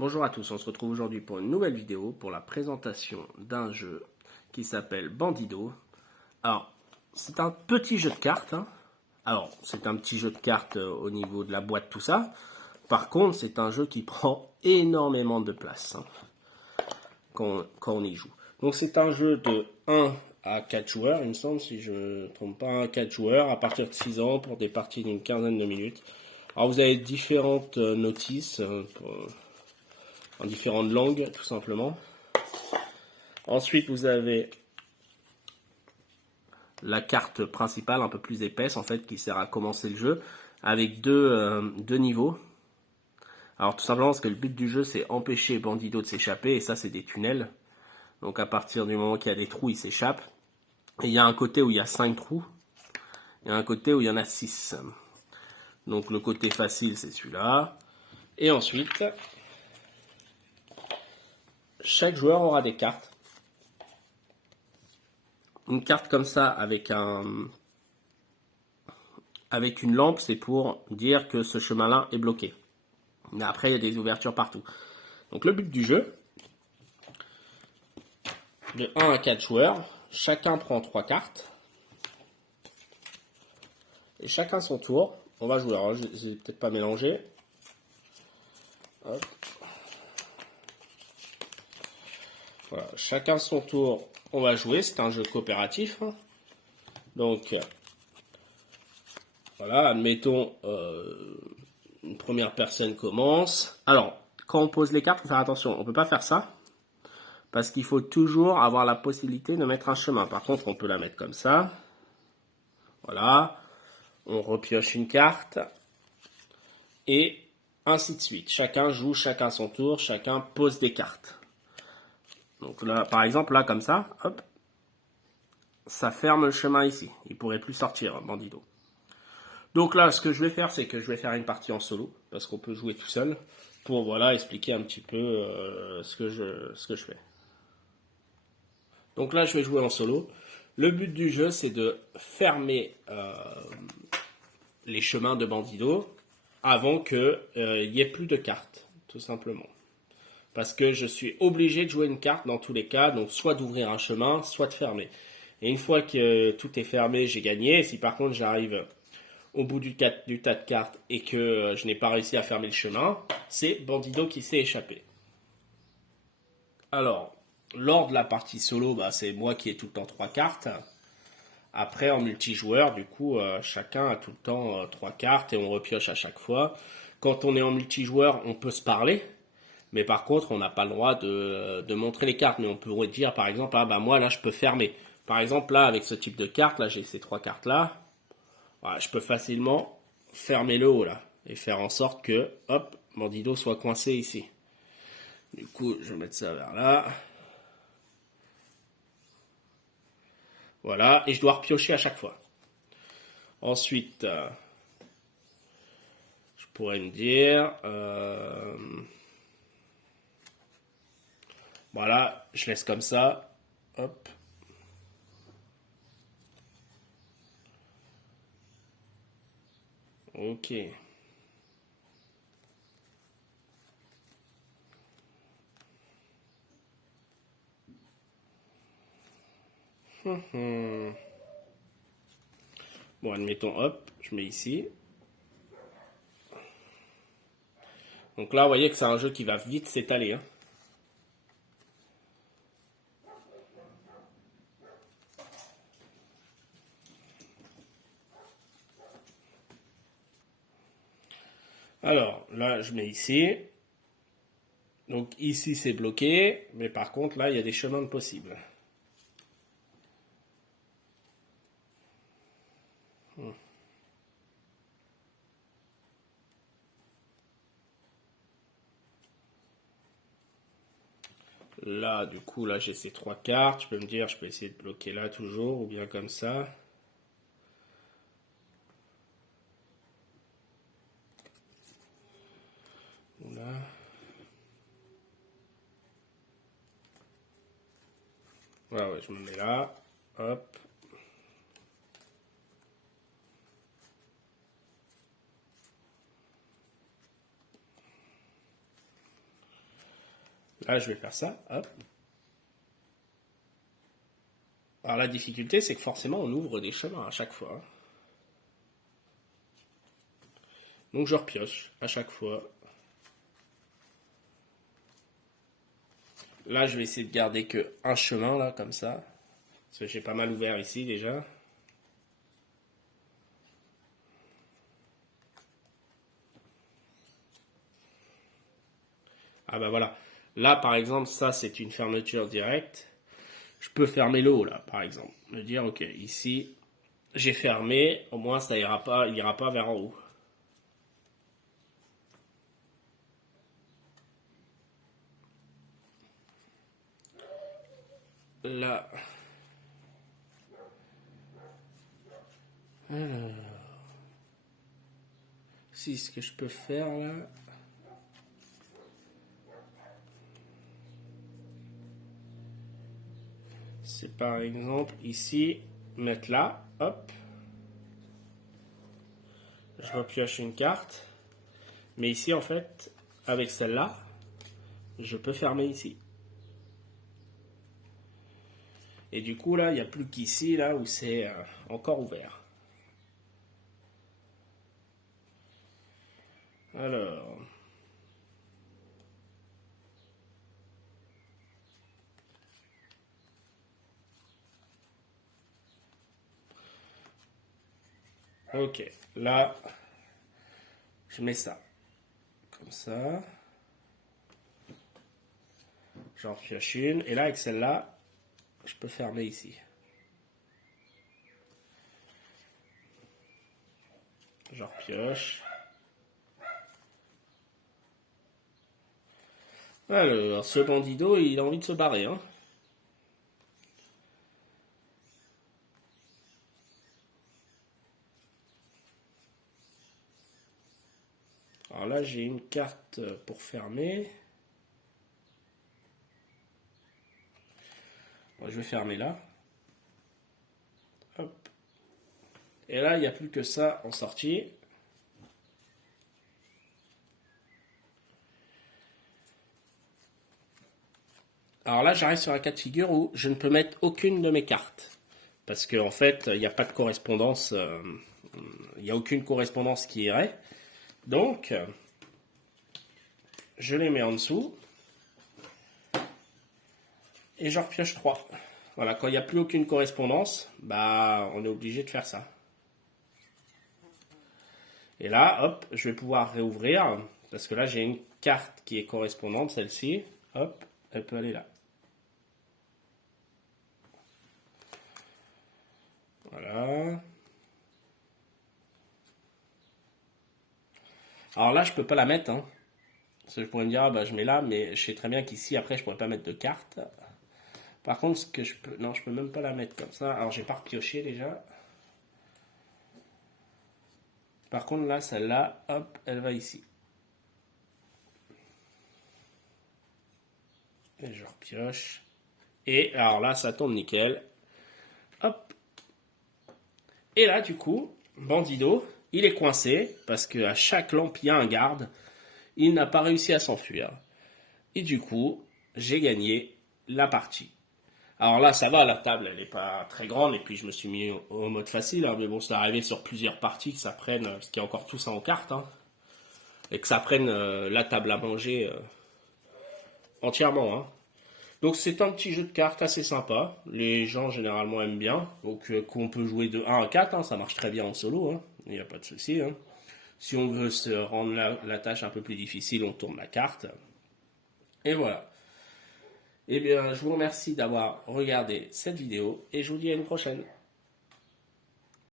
Bonjour à tous, on se retrouve aujourd'hui pour une nouvelle vidéo pour la présentation d'un jeu qui s'appelle Bandido. Alors, c'est un petit jeu de cartes. Alors, c'est un petit jeu de cartes au niveau de la boîte, tout ça. Par contre, c'est un jeu qui prend énormément de place quand on y joue. Donc, c'est un jeu de 1 à 4 joueurs, il me semble, si je ne me trompe pas, 1 à 4 joueurs, à partir de 6 ans, pour des parties d'une quinzaine de minutes. Alors, vous avez différentes notices en différentes langues, tout simplement. Ensuite, vous avez la carte principale, un peu plus épaisse, en fait, qui sert à commencer le jeu, avec deux niveaux. Alors, tout simplement, parce que le but du jeu, c'est empêcher Bandido de s'échapper, et ça, c'est des tunnels. Donc, à partir du moment qu'il y a des trous, il s'échappe. Et il y a un côté où il y a 5 trous, et un côté où il y en a 6. Donc, le côté facile, c'est celui-là. Et ensuite, chaque joueur aura des cartes. Une carte comme ça avec une lampe, c'est pour dire que ce chemin-là est bloqué. Mais après, il y a des ouvertures partout. Donc le but du jeu, de 1 à 4 joueurs, chacun prend 3 cartes. Et chacun son tour, on va jouer. Alors, je vais peut-être pas mélanger. Hop. Voilà, chacun son tour, on va jouer. C'est un jeu coopératif. Donc, voilà, admettons, une première personne commence. Alors, quand on pose les cartes, il faut faire attention. On ne peut pas faire ça. Parce qu'il faut toujours avoir la possibilité de mettre un chemin. Par contre, on peut la mettre comme ça. Voilà. On repioche une carte. Et ainsi de suite. Chacun joue, chacun son tour. Chacun pose des cartes. Donc là, par exemple, là, comme ça, hop. Ça ferme le chemin ici. Il ne pourrait plus sortir, Bandido. Donc là, ce que je vais faire, c'est que je vais faire une partie en solo. Parce qu'on peut jouer tout seul. Pour, voilà, expliquer un petit peu ce que je fais. Donc là, je vais jouer en solo. Le but du jeu, c'est de fermer les chemins de Bandido avant qu'il n'y ait plus de cartes, tout simplement. Parce que je suis obligé de jouer une carte dans tous les cas, donc soit d'ouvrir un chemin, soit de fermer. Et une fois que tout est fermé, j'ai gagné. Si par contre j'arrive au bout du tas de cartes et que je n'ai pas réussi à fermer le chemin, c'est Bandido qui s'est échappé. Alors, lors de la partie solo, c'est moi qui ai tout le temps 3 cartes. Après, en multijoueur, du coup, chacun a tout le temps 3 cartes et on repioche à chaque fois. Quand on est en multijoueur, on peut se parler. Mais par contre, on n'a pas le droit de montrer les cartes. Mais on pourrait dire, par exemple, moi, là, je peux fermer. Par exemple, là, avec ce type de carte, là, j'ai ces 3 cartes-là. Voilà, je peux facilement fermer le haut, là. Et faire en sorte que, hop, Bandido soit coincé ici. Du coup, je vais mettre ça vers là. Voilà, et je dois repiocher à chaque fois. Ensuite, je pourrais me dire, voilà, je laisse comme ça, hop. Ok. Bon, admettons, hop, je mets ici. Donc là, vous voyez que c'est un jeu qui va vite s'étaler. Alors, là, je mets ici. Donc ici, c'est bloqué. Mais par contre, là, il y a des chemins possibles. Là, du coup, là, j'ai ces 3 cartes. Je peux me dire, je peux essayer de bloquer là toujours, ou bien comme ça. Là. Ouais, je me mets là. Hop. Là, je vais faire ça. Hop. Alors la difficulté, c'est que forcément, on ouvre des chemins à chaque fois. Donc je repioche à chaque fois. Là, je vais essayer de garder que un chemin, là, comme ça. Parce que j'ai pas mal ouvert ici, déjà. Ah bah voilà. Là, par exemple, ça, c'est une fermeture directe. Je peux fermer le haut, là, par exemple. Me dire, ok, ici, j'ai fermé. Au moins, ça ira pas, il ira pas vers en haut. Là. Alors. Si, ce que je peux faire, là... C'est par exemple ici, mettre là, hop. Je repioche une carte. Mais ici, en fait, avec celle-là, je peux fermer ici. Et du coup, là, il n'y a plus qu'ici, là, où c'est encore ouvert. Alors... Ok, là, je mets ça. Comme ça. J'en pioche une. Et là, avec celle-là, je peux fermer ici. J'en repioche. Alors, ce bandido, il a envie de se barrer, hein. Alors là, j'ai une carte pour fermer. Bon, je vais fermer là. Hop. Et là, il n'y a plus que ça en sortie. Alors là, j'arrive sur un cas de figure où je ne peux mettre aucune de mes cartes. Parce qu'en fait, il n'y a pas de correspondance. Il n'y a aucune correspondance qui irait. Donc, je les mets en dessous. Et j'en repioche 3. Voilà, quand il n'y a plus aucune correspondance, bah, on est obligé de faire ça. Et là, hop, je vais pouvoir réouvrir. Parce que là, j'ai une carte qui est correspondante, celle-ci. Hop, elle peut aller là. Voilà. Alors là, je peux pas la mettre, hein. Parce que je pourrais me dire, ah bah, je mets là, mais je sais très bien qu'ici, après, je pourrais pas mettre de carte. Par contre, ce que je peux... Non, je peux même pas la mettre comme ça. Alors, j'ai pas repioché déjà. Par contre, là, celle-là, hop, elle va ici. Et je repioche. Et alors là, ça tombe nickel. Hop. Et là, du coup, Bandido, il est coincé parce qu'à chaque lampe, il y a un garde. Il n'a pas réussi à s'enfuir. Et du coup, j'ai gagné la partie. Alors là, ça va, la table, elle n'est pas très grande. Et puis, je me suis mis au mode facile. Hein, mais bon, c'est arrivé sur plusieurs parties que ça prenne, parce qu'il y a encore tout ça en carte. Hein, et que ça prenne la table à manger entièrement. Hein. Donc c'est un petit jeu de cartes assez sympa. Les gens généralement aiment bien. Donc qu'on peut jouer de 1 à 4, hein, ça marche très bien en solo. Hein. Il n'y a pas de souci. Hein. Si on veut se rendre la tâche un peu plus difficile, on tourne la carte. Et voilà. Eh bien, je vous remercie d'avoir regardé cette vidéo et je vous dis à une prochaine.